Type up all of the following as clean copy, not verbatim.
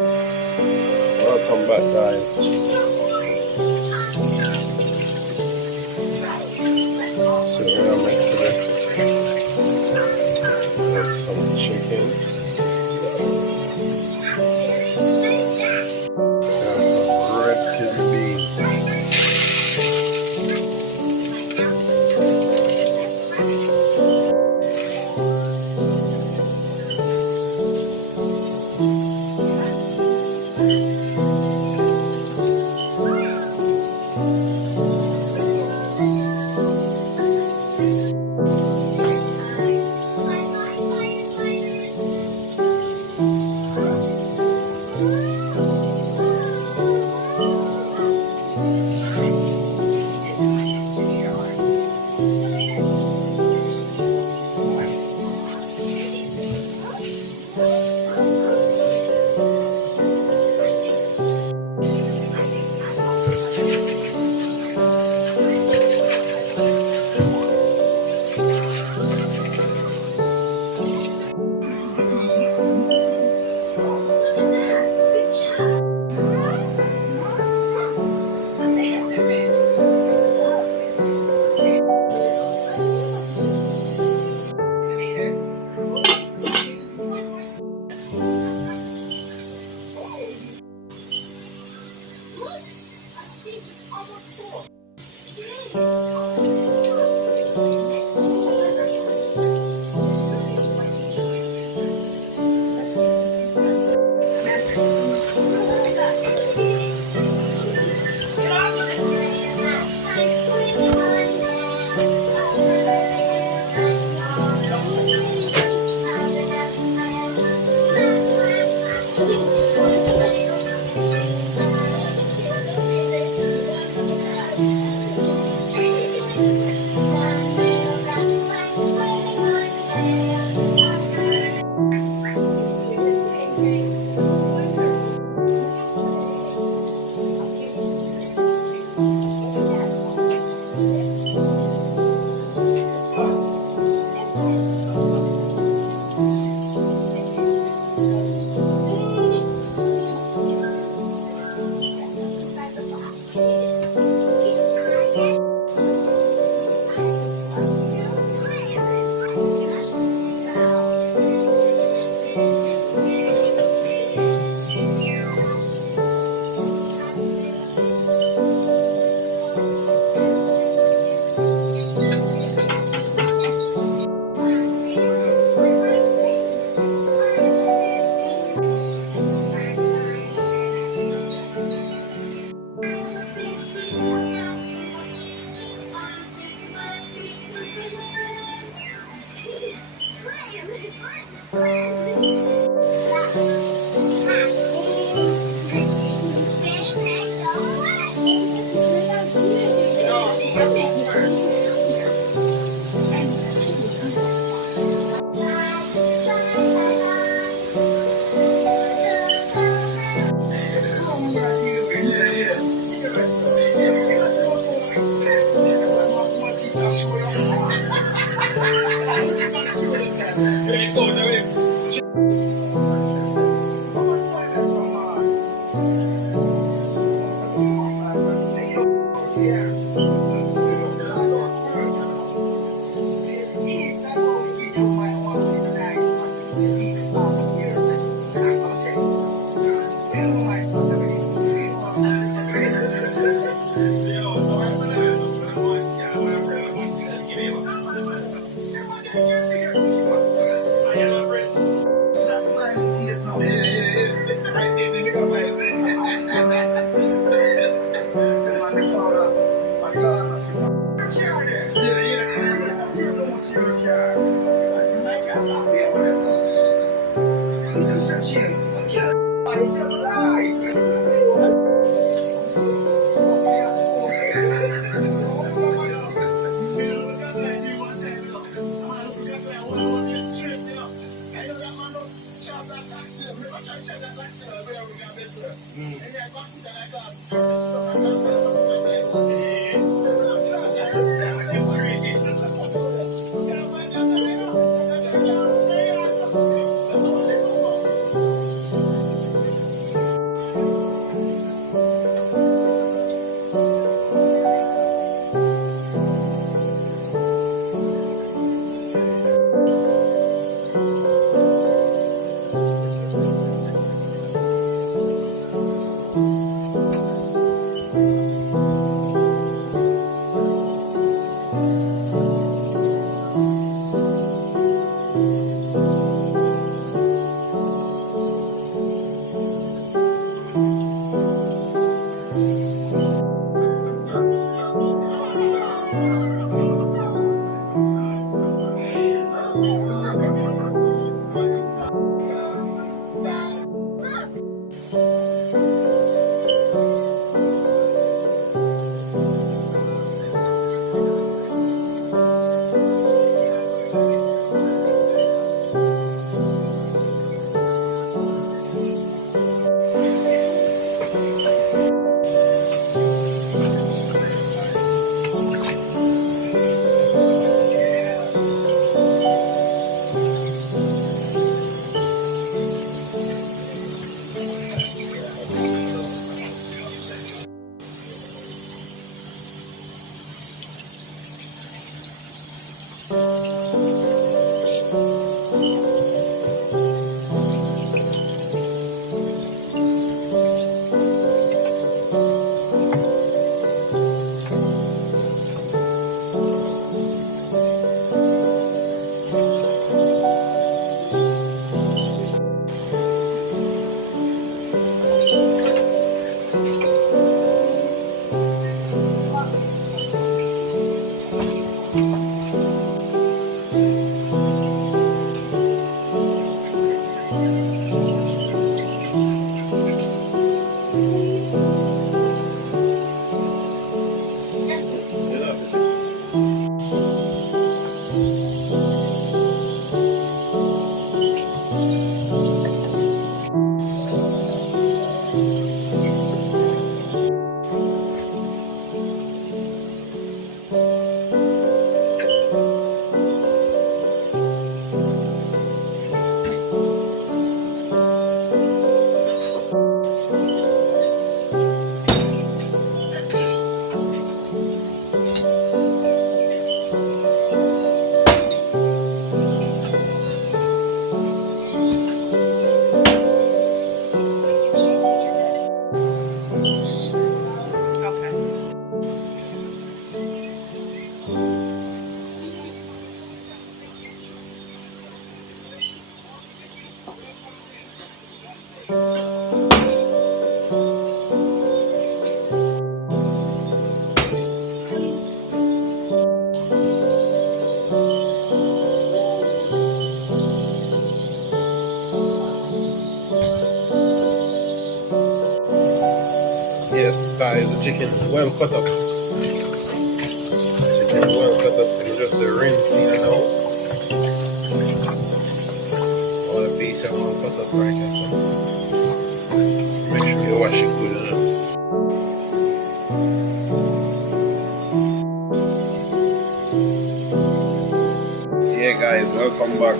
Welcome back, guys. So here I'm actually got some chicken. Got some red kidney beans. guys, the chicken well cut up. Chicken well cut up, so you just rinse here now. All the piece are well cut up right here. So make sure you wash it good enough. Yeah guys, welcome back.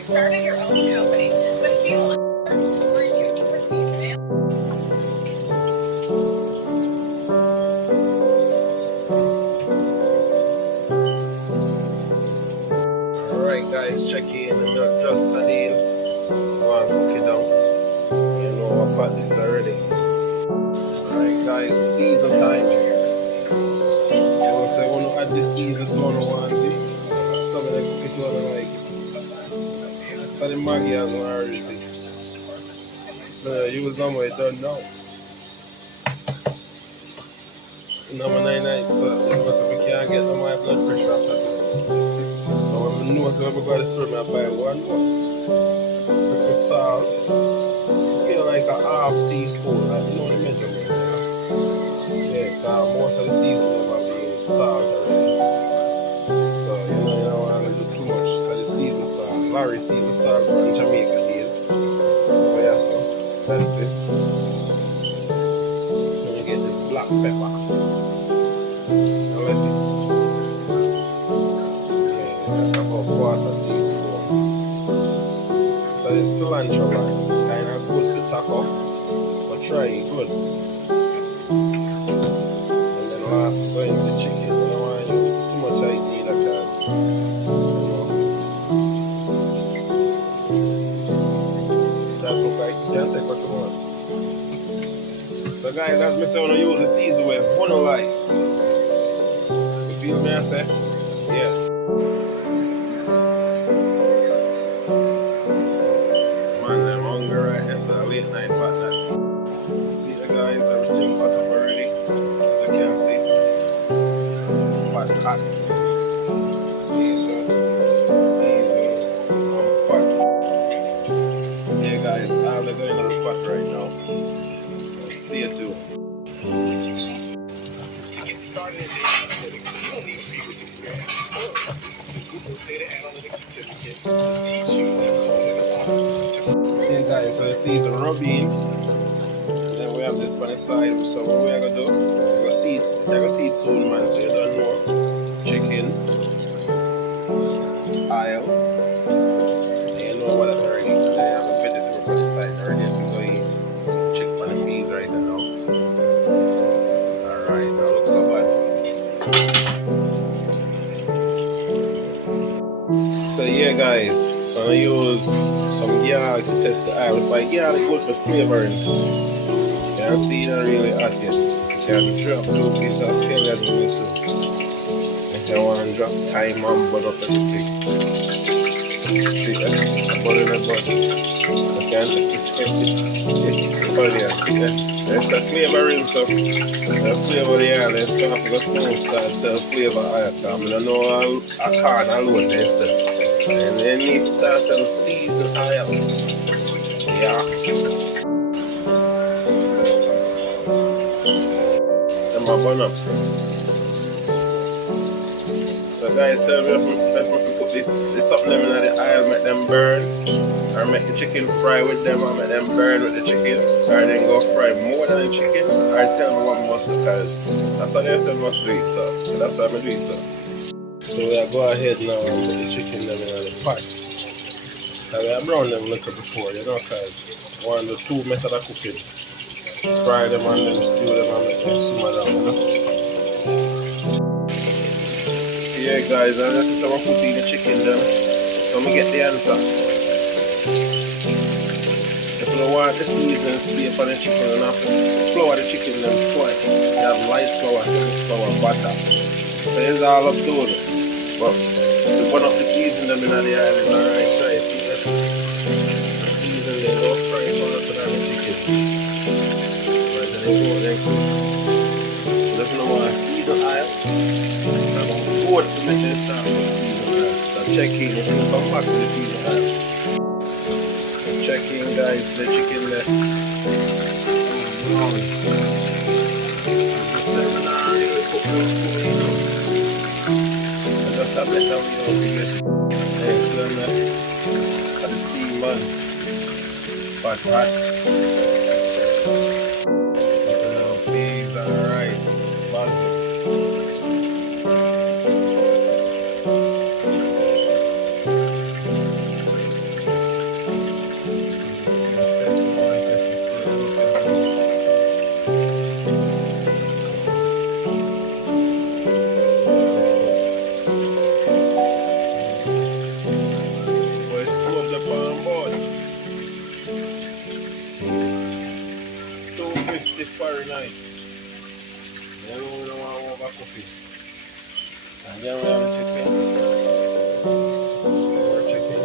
Started your own company, but feel for you to receive mail. Alright guys, check in the milk just a deal. Go and cook it down. You know what pot this already. Alright guys, season time. So I want to add this season to one one day. Some of them cook it one like so the Maggie has one already see. So you was done with it done now. Number 99, so you know so we can't get no my blood pressure after that. So when I know so I go to the store I buy one more. With salt. Feel like a half teaspoon, like you know the measurement, you know? Yeah, cause most of the season will be salt already. So you don't want to do too much. So the season salt. Larry season salt from Jamaica days. So yeah, so that's it. Then you get the black pepper. Now let it. Yeah, about quarter teaspoon. So the cilantro man, kind of good to taco, but try it good. And then last we go into the chicken. You don't want to use too much I need because you know that look like you can't take what you want. So guys, as me say, when I use the season with one like. You feel me I say? Yeah. Man, I'm hungry right now, so late night but that. See the guys, everything hot up already. As you can see. Hot, hot. Season, pot. Yeah guys, I'm going to the pot right now. So stay tuned. To get started in data analytics, you don't need a previous experience or Google Data Analytics Certificate to teach you to code in a bot. Yeah guys, so the season rubbing. Then we have this on the side. So what we are going to do, we're going to see it soon man, so you don't know. Chicken, aisle, and you know what I'm already. Then I have a vegetable on the side already. I'm going to check on the peas right now. Alright, that looks so bad. So yeah guys, so So I use some garlic to test the oil. If I garlic good for flavoring. You can see it really hot yet. You can drop 2 pieces of scallion in it too. If you want to drop thyme and butter up everything. See that? Butter in the bun. You can it's funny, see that? It's a flavoring, so the flavor the oil, then so I go soon start sell flavor oil. I don't know I can't alone they sell. And they need to start selling seasoned oil. Yeah. Them a bun up. So guys, tell me if I put this something in the oil, make them burn, or make the chicken fry with them, or make them burn with the chicken, or then go fry more than the chicken, or tell me what must do, because that's what they said must do it, so that's what I'm doing, so. So we'll go ahead now and put the chicken them in the pot. So we have brown them a little before, you know, because one of the two method of cooking. Fry them and then stew them and make them simmer down, you know. Yeah guys, and this is how I put in the chicken then. So I'm gonna get the answer. If you want the season stay for the chicken, you have to flour the chicken them twice. You have light flour, flour, butter. So it's all up to it. But to put up the season them in the oil is alright, try to see that. The season they don't fry faster than the chicken. But then they go like this. So if you want season oil, to make them start with season oil. So check in, if you come back to the season oil. Check in guys, the chicken there. The seminar really put more food, you know. And just have let them, you know, really. Excellent there. At the steam man. Hot. So now peas and rice, basil. Fahrenheit. Then we don't want to overcook it. And then we have the chicken. More chicken.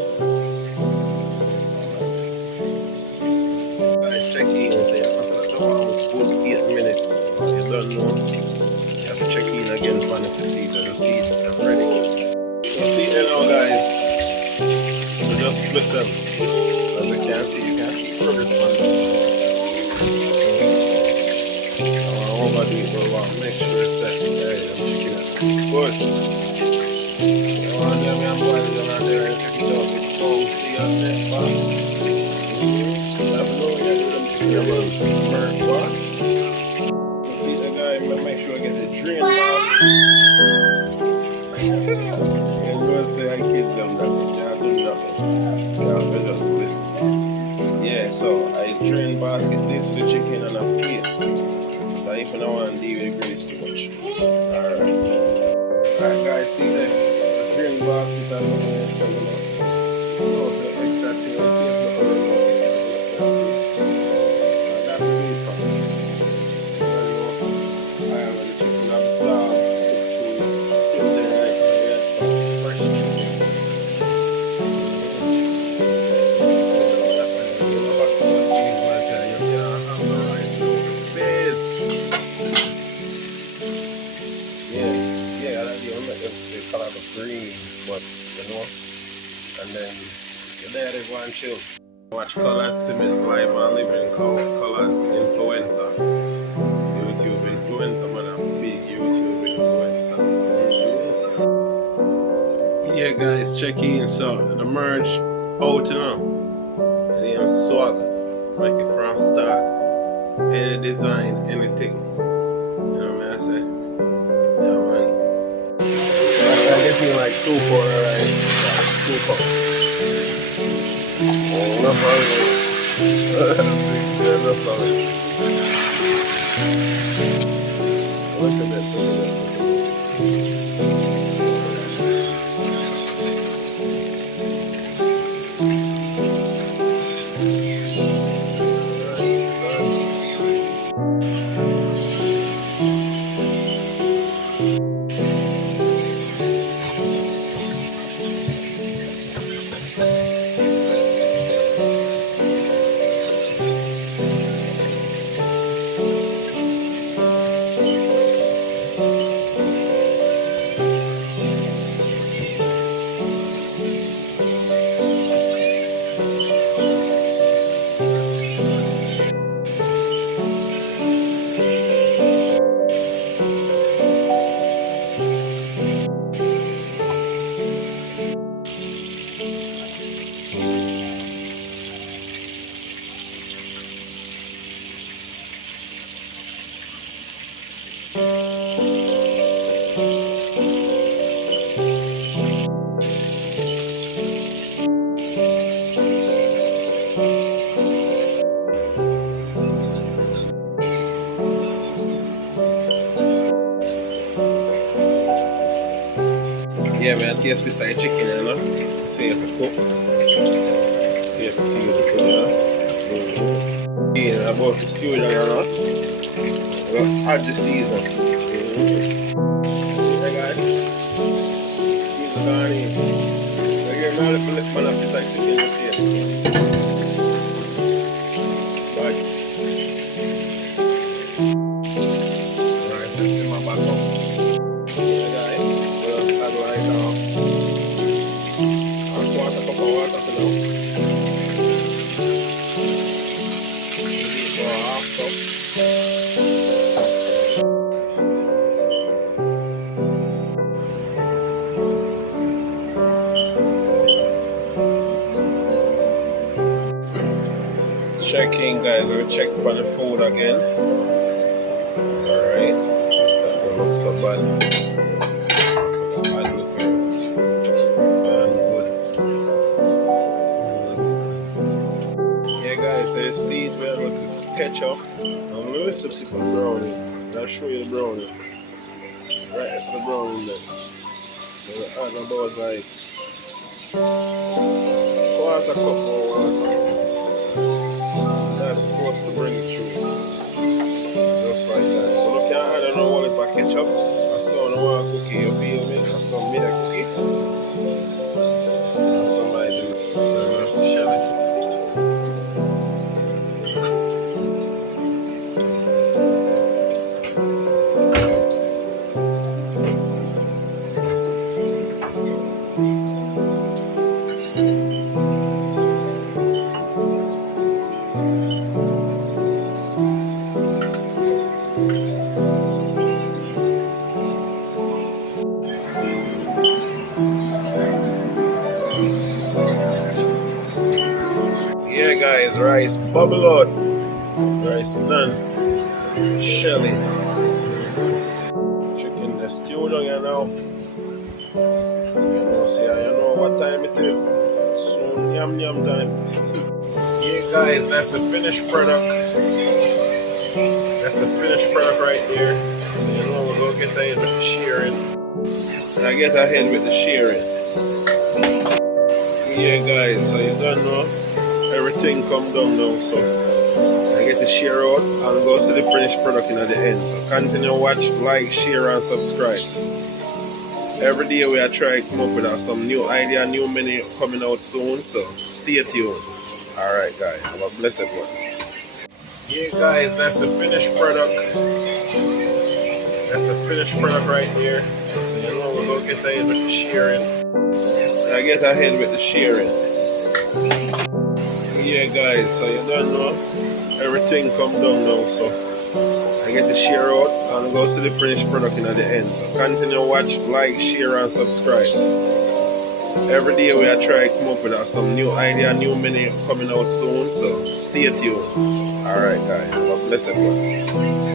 Guys, check in. So you have to set it around good 8 minutes. So you don't know. You have to check in again for the procedure to see if they're ready. So see there now guys. You just flip them. As you can see progress on them. Overdo it, but I want to make sure it's set. There, I'm checking it. Good. So on there, I'm boiling them on there and check it out with tongue. See on there, fun. Let me know when you're doing them chicken around what? You see the guy, I'm going to make sure I get the drain pass. You know, say I kids them nothing. They are doing nothing. They have to just listen. Yeah, so I drain basket this to the chicken and a plate. If you don't want to deal with grease too much. Alright guys, see that the drain basket I'm going to tell you now. The extra thing I see if you don't know it. So that will be fun. I have the chicken absorbed, cooked through, still there nice and we have some fresh chicken. So that's why I'm going to go back to the cheese like that. You can't have the rice with the face. Yeah, I do make the color of greens, but you know, and then you're there, everyone chill. Watch Colors Cement live and living Colors influencer. YouTube influencer, man, a big YouTube influencer. Yeah, guys, check in. So the merge out now. The name swag, make it from start. Any design, anything. You know what I say? Yeah, man. I definitely like 2 pour rice. 2 cup. Oh, no problem. No problem. Look at that. case beside chicken, you know. See if it cook. See if it see the cook, you know. Yeah, about the stew, you know. We're gonna add the season. Yeah, guys. Season gone in. Again, now let me lift my appetite chicken in the face. Right. Alright, let's simmer back up. Yeah, guys. So let's add like a quarter cup of water for now. Maybe for a half cup. Checking, guys. We'll check for the food again. Alright. That don't look so bad. Add with you. And good. Yeah, guys. So you see it where with the ketchup. I'm a little tip of brownie. I'll show you the brownie. Right, that's the brownie there. So we add about like quarter cup of water. That's supposed to bring it through. Just like that. But look, I don't know what it's for ketchup. I saw no one cookie, you feel me? I saw me a cookie. I saw my this. I'm gonna have to share it. Yeah, guys, rice bubble out. Rice done. Shelly. Chicken the stew down here now. You know, see, you know what time it is. Soon yum yum time. Yeah, guys, that's a finished product. That's a finished product right there. So, you know, we're gonna get ahead with the shearing. And I get ahead with the shearing. Yeah, guys, so you don't know. Everything come down now, so I get to share out and go see the finished product in at the end. So continue to watch, like, share and subscribe. Every day we are trying to come up with some new idea, new menu coming out soon, so stay tuned. Alright guys, have a blessed one. Yeah guys, that's a finished product. That's a finished product right there. So you know we're gonna get ahead with the sharing. And I get ahead with the sharing. Yeah guys, so you don't know, everything come down now, so I get to share out and go see the finished product in at the end. So continue to watch, like, share and subscribe. Every day we are trying to come up with some new idea, new menu coming out soon, so stay tuned. Alright guys, have a blessed one.